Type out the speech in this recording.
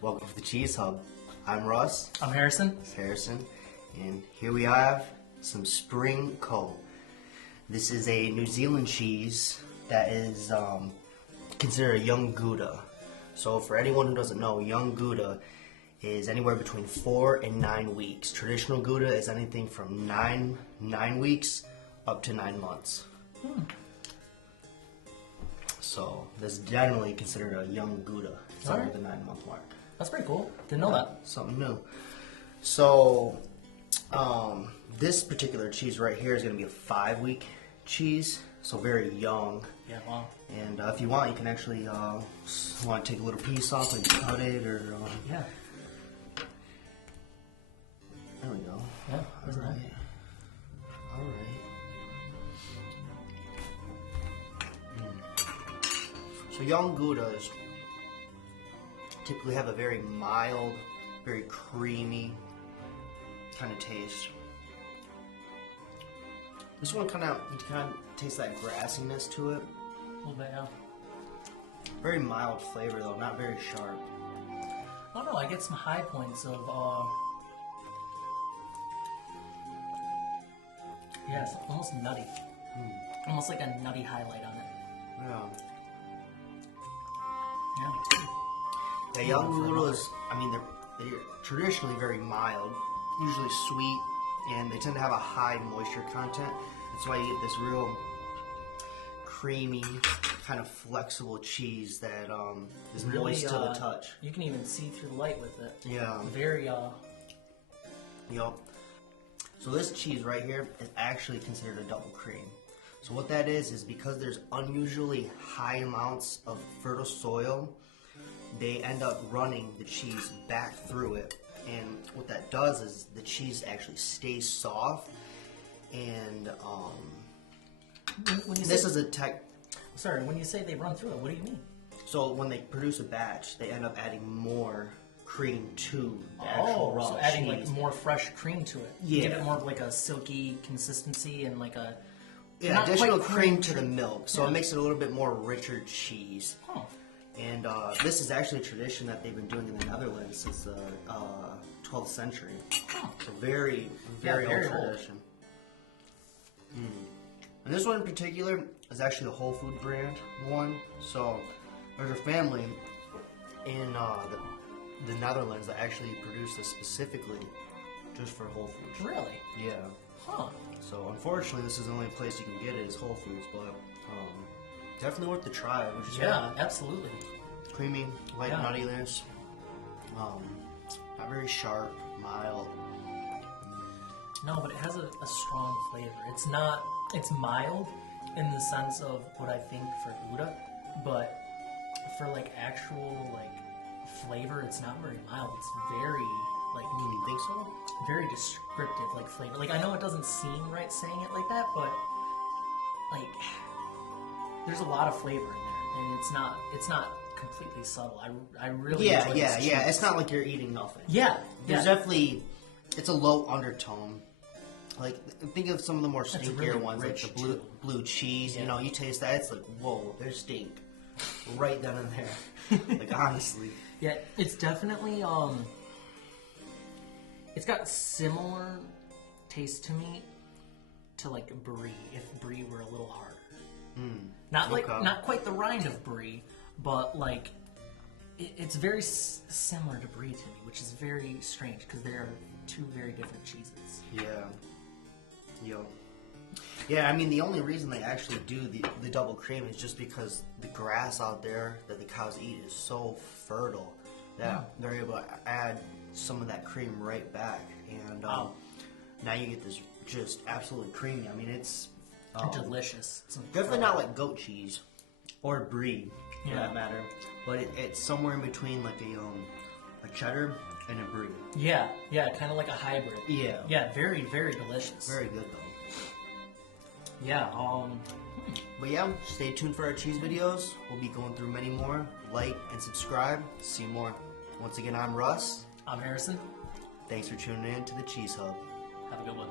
Welcome to the Cheese Hub. I'm Russ. I'm Harrison. It's Harrison. And here we have some Spring Co. This is a New Zealand cheese that is considered a young Gouda. So for anyone who doesn't know, young Gouda is anywhere between 4 and 9 weeks. Traditional Gouda is anything from 9 weeks up to 9 months. So this is generally considered a young Gouda. It's under the 9-month mark. That's pretty cool. Didn't know that. Something new. So this particular cheese right here is going to be a 5-week cheese, so very young. Yeah, wow. And if you want, you can actually want to take a little piece off and cut it, or Yeah. there we go. Yeah. All right. All right. So young Goudas typically have a very mild, very creamy kind of taste. This one kind of tastes that grassiness to it. A little bit, yeah. Very mild flavor though, not very sharp. I don't know, I get some high points of, yeah, it's almost nutty. Almost like a nutty highlight on it. Yeah. Yeah. The young Goudas, I mean, they're traditionally very mild, usually sweet, and they tend to have a high moisture content. That's why you get this real creamy, kind of flexible cheese that is Really, moist to the touch. You can even see through the light with it. Yeah. Very, Yup. So this cheese right here is actually considered a double cream. So what that is because there's unusually high amounts of fertile soil, they end up running the cheese back through it. And what that does is the cheese actually stays soft. And when you this say, is a tech. sorry, when you say they run through it, what do you mean? So when they produce a batch, they end up adding more cream to the actual raw so adding cheese. like more fresh cream to it. Yeah. Give it more of like a silky consistency and like a... Yeah, not additional quite cream to the milk, so Yeah. it makes it a little bit more richer cheese. Huh. And this is actually a tradition that they've been doing in the Netherlands since the 12th century. So very, very very old old. tradition. And this one in particular is actually the Whole Food brand one. So there's a family in the Netherlands that actually produced this specifically just for Whole Foods. Really? Yeah. Huh. So unfortunately, this is the only place you can get it is Whole Foods, but definitely worth the try. Which is Yeah, absolutely. creamy, light Yeah. nuttiness, not very sharp, mild. No, but it has a strong flavor. It's mild in the sense of what I think for Gouda, but for like actual like flavor, it's not very mild. It's very like You think so? very descriptive like flavor. Like I know it doesn't seem right saying it like that, but like there's a lot of flavor in there, and it's not completely subtle. I really Yeah, enjoy yeah, this yeah. cheese. It's not like you're eating nothing. Yeah, There's yeah. definitely, it's a low undertone. Like, think of some of the more It's stinkier really ones, like rich, the blue too. blue cheese. Yeah. You know, you taste that, it's like, whoa, there's stink. Right then and there. Like, honestly. Yeah, it's definitely it's got similar taste to me to like brie, if brie were a little harder. Not like okay. not quite the rind of brie, but like it's very similar to brie to me, which is very strange because they are two very different cheeses. Yeah. Yo. Yeah, I mean, the only reason they actually do the double cream is just because the grass out there that the cows eat is so fertile that they're able to add some of that cream right back. And now you get this just absolutely creamy. I mean, it's Delicious. It's definitely not like goat cheese or brie, for Yeah. that matter, but it's somewhere in between like a cheddar and a brie. Yeah, kind of like a hybrid. Yeah. Yeah, very, very delicious. Very good, though. Yeah, But yeah, stay tuned for our cheese videos. We'll be going through many more. Like and subscribe to see more. Once again, I'm Russ. I'm Harrison. Thanks for tuning in to the Cheese Hub. Have a good one.